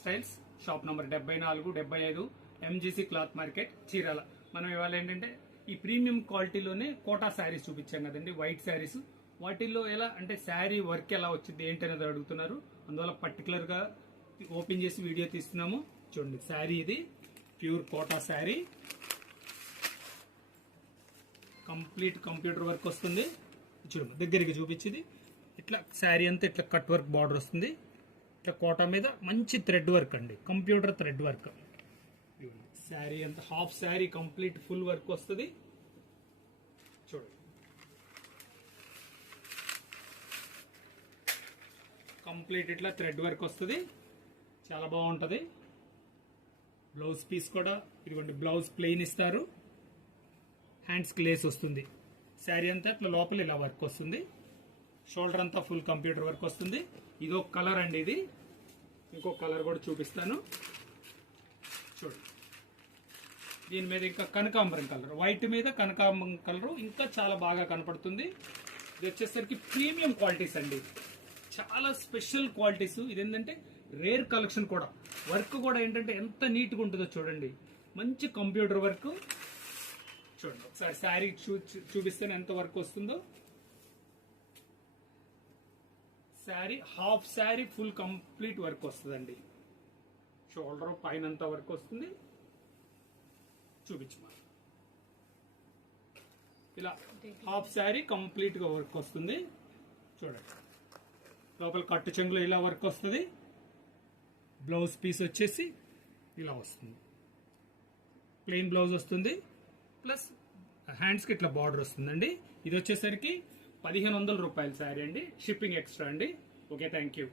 Textiles, shop number 74, 75, MGC cloth market, Chirala. మనం ఇవాళ ఏంటంటే ఈ ప్రీమియం క్వాలిటీలోనే కోటా శారీస్ చూపించాం కదండి, వైట్ శారీస్. వాటిల్లో ఎలా అంటే శారీ వర్క్ ఎలా వచ్చింది ఏంటి అనేది అడుగుతున్నారు. అందువల్ల పర్టికులర్ గా ఓపెన్ చేసి వీడియో తీస్తున్నాము. చూడండి, శారీ ఇది pure Kota sari, complete computer work వస్తుంది. చూడండి, దగ్గరికి చూపించింది. ఇట్లా శారీ అంతా ఇట్లా కట్ వర్క్ బార్డర్ వస్తుంది. ఇట్లా కోటా మీద మంచి థ్రెడ్ వర్క్ అండి, కంప్యూటర్ థ్రెడ్ వర్క్. శారీ అంతా half sari complete full work వస్తుంది. చూడండి, కంప్లీట్ ఇట్లా థ్రెడ్ వర్క్ వస్తుంది, చాలా బాగుంటది. బ్లౌజ్ పీస్ కూడా ఇదిగోండి, బ్లౌజ్ ప్లెయిన్ ఇస్తారు, హ్యాండ్స్ లేస్ వస్తుంది. శారీ అంతా ఇట్లా లోపల ఇలా వర్క్ వస్తుంది. షోల్డర్ అంతా ఫుల్ కంప్యూటర్ వర్క్ వస్తుంది. ఇదో కలర్ అండి, ఇది ఇంకో కలర్ కూడా చూపిస్తాను. చూడండి, దీని మీద ఇంకా కనకాంబరం కలర్, వైట్ మీద కనకాంబరం కలర్ ఇంకా చాలా బాగా కనపడుతుంది. ఇది వచ్చేసరికి ప్రీమియం క్వాలిటీస్ అండి, చాలా స్పెషల్ క్వాలిటీస్. ఇది ఏంటంటే రేర్ కలెక్షన్ కూడా. వర్క్ కూడా ఏంటంటే ఎంత నీట్ గా ఉంటుందో చూడండి, మంచి కంప్యూటర్ వర్క్. చూడండి ఒకసారి శారీ చూపిస్తే ఎంత వర్క్ వస్తుందో. Sari half sari full complete work వస్తుందండి. షోల్డర్ పైన అంతా వర్క్ వస్తుంది. చూపించమా, ఇలా హాఫ్ శారీ కంప్లీట్ గా వర్క్ వస్తుంది. చూడండి, లోపల కట్టు చెంగులో ఇలా వర్క్ వస్తుంది. బ్లౌజ్ పీస్ వచ్చేసి ఇలా వస్తుంది, ప్లెయిన్ బ్లౌజ్ వస్తుంది, ప్లస్ హ్యాండ్స్ కి ఇట్లా బార్డర్ వస్తుందండి. ఇది వచ్చేసరికి 1500 రూపాయల శారీ అండి, షిప్పింగ్ ఎక్స్ట్రా అండి. Okay, thank you.